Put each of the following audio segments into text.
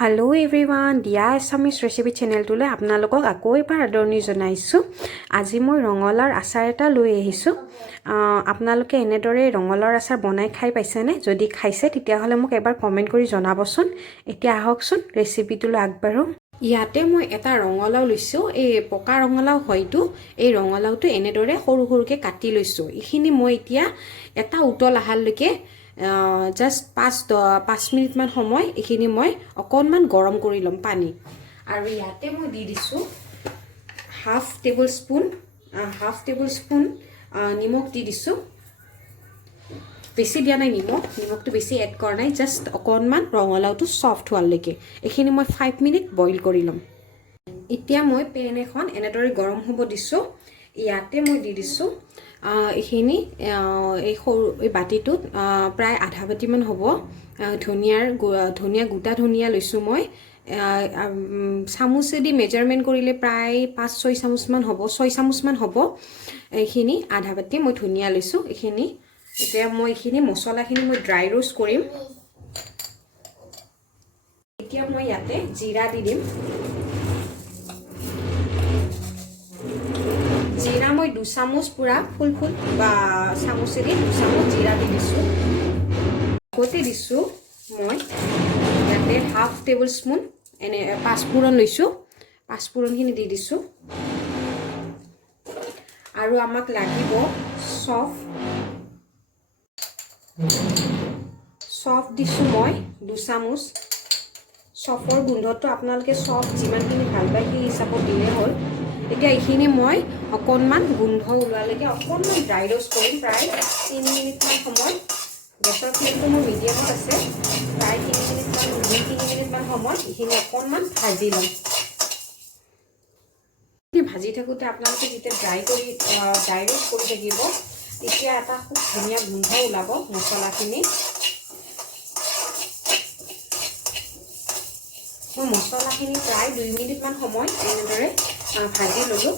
Hello' everyone, দিয়া Assamese recipe চেনেলটোলৈ আপোনালোকক আকৌ এবাৰ আদৰণি জনাইছোঁ। আজি মই ৰঙালাওৰ আচাৰ এটা লৈ আহিছোঁ। আপোনালোকে এনেদৰে ৰঙালাওৰ আচাৰ বনাই খাই পাইছেনে? যদি খাইছে তেতিয়াহ'লে মোক এবাৰ কমেণ্ট কৰি জনাবচোন। এতিয়া আহকচোন ৰেচিপিটোলৈ আগবাঢ়োঁ। ইয়াতে মই এটা ৰঙালাও লৈছোঁ। এই পকা ৰঙালাও হয়তো। এই ৰঙালাওটো এনেদৰে সৰু সৰুকৈ কাটি লৈছোঁ। এইখিনি মই এতিয়া এটা উতল অহালৈকে জাষ্ট 5 মিনিটমান সময় এইখিনি মই অকণমান গৰম কৰি ল'ম পানী। আৰু ইয়াতে মই দি দিছোঁ হাফ টেবুল স্পুন নিমখ দি দিছোঁ। বেছি দিয়া নাই নিমখটো বেছি এড কৰা নাই, জাষ্ট অকণমান ৰঙালাওটো ছফ্ট হোৱালৈকে এইখিনি মই 5 মিনিট বইল কৰি ল'ম। এতিয়া মই পেন এখন এনেদৰে গৰম হ'ব দিছোঁ। ইয়াতে মই দি দিছোঁ এইখিনি এই বাতিটোত প্ৰায় আধা বাতিমান হ'ব ধনিয়া গোটা ধনিয়া লৈছোঁ মই। চামুচেদি মেজাৰমেণ্ট কৰিলে প্ৰায় 5-6 চামুচমান হ'ব, 6 চামুচমান হ'ব। এইখিনি আধা বাতি মই ধনিয়া লৈছোঁ। এতিয়া মই এইখিনি মছলাখিনি মই ড্ৰাই ৰোষ্ট কৰিম। এতিয়া মই ইয়াতে জিৰা দি দিম। জিৰা মই 2 চামুচ পুৰা ফুল বা চামুচেদি 2 চামুচ জিৰা দি দিছোঁ। আগতে দিছোঁ মই ইয়াতে হাফ টেবুল স্পুন পাঁচফোৰণ লৈছোঁ। পাঁচফোৰণখিনি দি দিছোঁ। আৰু আমাক লাগিব চফ দিছোঁ মই 2 চামুচ। চফৰ গোন্ধটো আপোনালোকে চফ যিমানখিনি ভাল পায় সেই হিচাপত দিলে হ'ল। এতিয়া এইখিনি মই অকণমান গোন্ধ ওলোৱালৈকে অকণমান ড্ৰাই ৰোষ্ট কৰিম, প্ৰায় 3 মিনিটমান সময়। গেছৰ ফ্লেমটো মোৰ মিডিয়ামত আছে। প্ৰায় 2-3 মিনিটমান সময় এইখিনি অকণমান ভাজি ল'ম। ভাজি থাকোঁতে আপোনালোকে যেতিয়া ড্ৰাই ৰোষ্ট কৰি থাকিব তেতিয়া এটা খুব ধুনীয়া গোন্ধ ওলাব মছলাখিনি। মই মছলাখিনি প্ৰায় 2 মিনিটমান সময় এনেদৰে ভাজি ল'লোঁ,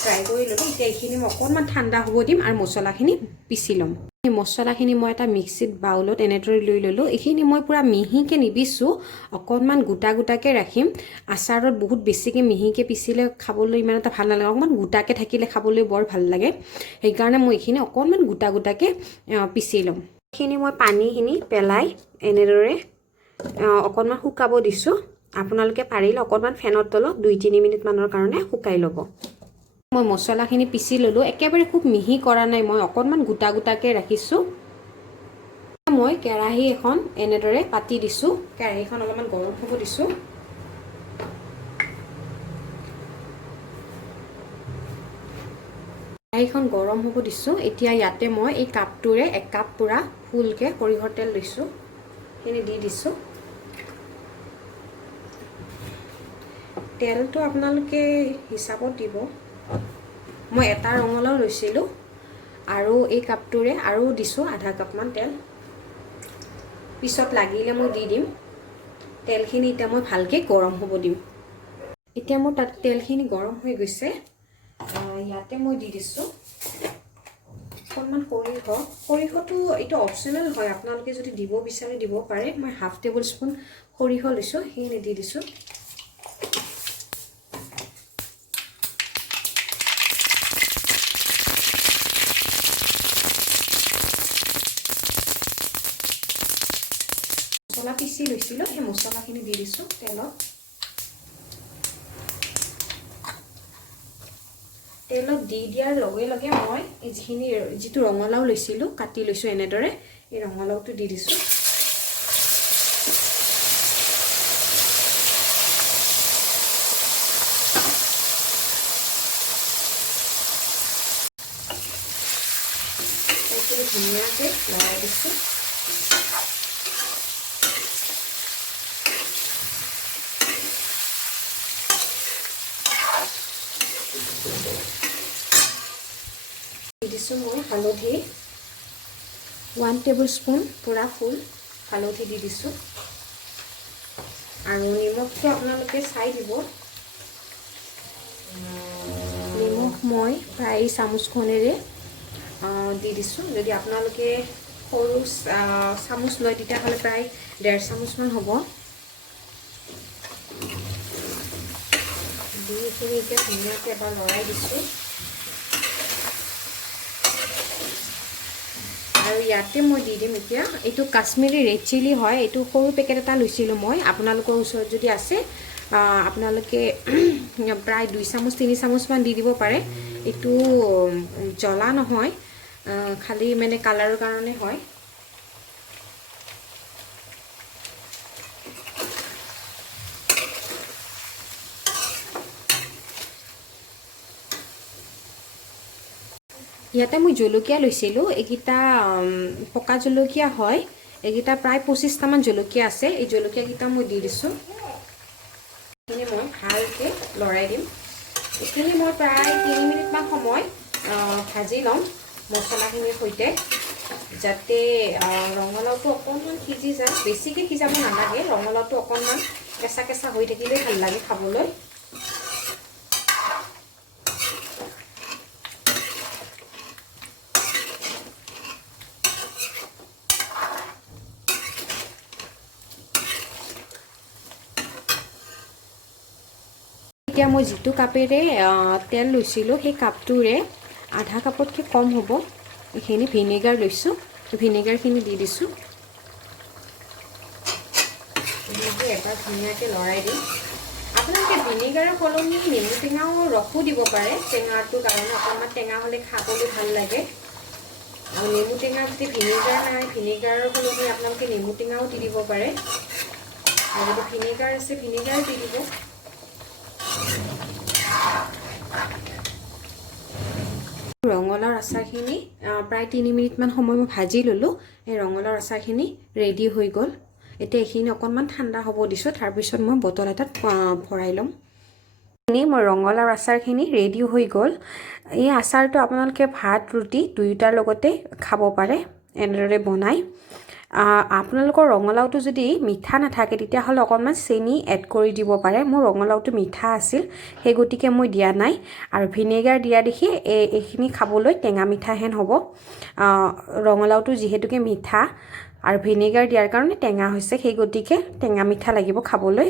ফ্ৰাই কৰি ল'লোঁ। এতিয়া এইখিনি মই অকণমান ঠাণ্ডা হ'ব দিম আৰু মছলাখিনি পিচি ল'ম। এই মছলাখিনি মই এটা মিক্সিত বাউলত এনেদৰে লৈ ল'লোঁ। এইখিনি মই পূৰা মিহিকৈ নিপিছোঁ, অকণমান গোটাকৈ ৰাখিম। আচাৰত বহুত বেছিকৈ মিহিকৈ পিচিলে খাবলৈ ইমান এটা ভাল নালাগে, অকণমান গোটাকৈ থাকিলে খাবলৈ বৰ ভাল লাগে। সেইকাৰণে মই এইখিনি অকণমান গোটাকৈ পিচি ল'ম। এইখিনি মই পানীখিনি পেলাই এনেদৰে অকণমান শুকাব দিছোঁ। আপোনালোকে পাৰিলে অকণমান ফেনৰ তলত 2-3 মিনিটমানৰ কাৰণে শুকাই ল'ব। মই মছলাখিনি পিচি ল'লোঁ। একেবাৰে খুব মিহি কৰা নাই, মই অকণমান গোটাকৈ ৰাখিছোঁ। মই কেৰাহী এখন এনেদৰে পাতি দিছোঁ। কেৰাহীখন অলপমান গৰম হ'ব দিছোঁ। কেৰাহীখন গৰম হ'ব দিছোঁ। এতিয়া ইয়াতে মই এই কাপটোৰে 1 কাপ পূৰা ফুলকৈ সৰিয়হৰ তেল লৈছোঁ। সেইখিনি দি দিছোঁ। তেলটো আপোনালোকে হিচাপত দিব। মই এটা ৰঙালাও লৈছিলোঁ আৰু এই কাপটোৰে আৰু দিছোঁ আধা কাপমান তেল। পিছত লাগিলে মই দি দিম। তেলখিনি এতিয়া মই ভালকৈ গৰম হ'ব দিম। এতিয়া মোৰ তাত তেলখিনি গৰম হৈ গৈছে। ইয়াতে মই দি দিছোঁ অকণমান সৰিয়হটো এইটো অপশ্যনেল হয়, আপোনালোকে যদি দিব বিচাৰে দিব পাৰে। মই হাফ টেবুল স্পুন সৰিয়হ লৈছোঁ, সেইখিনি দি দিছোঁ। মছলা পিচি লৈছিলোঁ, সেই মছলাখিনি দি দিছোঁ তেলত। দি দিয়াৰ লগে লগে মই যিটো ৰঙালাও লৈছিলোঁ, কাটি লৈছোঁ এনেদৰে, এই ৰঙালাওটো দি দিছোঁ। ধুনীয়াকৈ লৰাই দিছোঁ। দি দিছোঁ মই হালধি 1 টেবুল স্পুন পূৰা ফুল হালধি দি দিছোঁ। আৰু নিমখটো আপোনালোকে চাই দিব। নিমখ মই প্ৰায় চামুচখনেৰে দি দিছোঁ। যদি আপোনালোকে সৰু চামুচ লয় তেতিয়াহ'লে প্ৰায় 1.5 চামুচমান হ'ব। মছলাখিনি এতিয়া ধুনীয়াকৈ এবাৰ লৰাই দিছোঁ আৰু ইয়াতে মই দি দিম এতিয়া এইটো কাশ্মীৰী ৰেড চিলি হয় এইটো সৰু পেকেট এটা লৈছিলোঁ মই আপোনালোকৰ ওচৰত যদি আছে আপোনালোকে প্ৰায় 2 চামুচ 3 চামুচমান দি দিব পাৰে এইটো জ্বলা নহয় খালি মানে কালাৰৰ কাৰণে হয় ইয়াতে মই জলকীয়া লৈছিলোঁ এইকেইটা পকা জলকীয়া হয় এইকেইটা প্ৰায় 25টা মান জলকীয়া আছে এই জলকীয়াকেইটা মই দি দিছোঁ এইখিনি মই ভালকৈ লৰাই দিম এইখিনি মই প্ৰায় 3 মিনিটমান সময় ভাজি ল'ম মছলাখিনিৰ সৈতে যাতে ৰঙালাওটো অকণমান সিজি যায় বেছিকৈ সিজাব নালাগে ৰঙালাওটো অকণমান কেঁচা কেঁচা হৈ থাকিলে ভাল লাগে খাবলৈ এতিয়া মই যিটো কাপেৰে তেল লৈছিলোঁ সেই কাপটোৰে আধা কাপতকৈ কম হ'ব এইখিনি ভিনেগাৰ লৈছোঁ ভিনেগাৰখিনি দি দিছোঁ এবাৰ ধুনীয়াকৈ লৰাই দিম আপোনালোকে ভিনেগাৰৰ সলনি নেমু টেঙাও ৰসো দিব পাৰে টেঙাটোৰ কাৰণে অকণমান টেঙা হ'লে খাবলৈ ভাল লাগে আৰু নেমু টেঙা যদি ভিনেগাৰ নাই ভিনেগাৰৰ সলনি আপোনালোকে নেমু টেঙাও দি দিব পাৰে আৰু যদি ভিনেগাৰ আছে ভিনেগাৰ দি দিব ৰঙালাওৰ আচাৰখিনি প্ৰায় 3 মিনিটমান সময় মই ভাজি ল'লোঁ এই ৰঙালাওৰ আচাৰখিনি ৰেডি হৈ গ'ল এতিয়া এইখিনি অকণমান ঠাণ্ডা হ'ব দিছোঁ তাৰপিছত মই বটল এটাত ভৰাই ল'ম মই ৰঙালাওৰ আচাৰখিনি ৰেডি হৈ গ'ল এই আচাৰটো আপোনালোকে ভাত ৰুটি দুয়োটাৰ লগতে খাব পাৰে এনেদৰে বনাই আপোনালোকৰ ৰঙালাওটো যদি মিঠা নাথাকে তেতিয়াহ'লে অকণমান চেনি এড কৰি দিব পাৰে মোৰ ৰঙালাওটো মিঠা আছিল সেই গতিকে মই দিয়া নাই আৰু ভিনেগাৰ দিয়া দেখি এইখিনি খাবলৈ টেঙা মিঠা হেন হ'ব ৰঙালাওটো যিহেতুকে মিঠা আৰু ভিনেগাৰ দিয়াৰ কাৰণে টেঙা হৈছে সেই গতিকে টেঙা মিঠা লাগিব খাবলৈ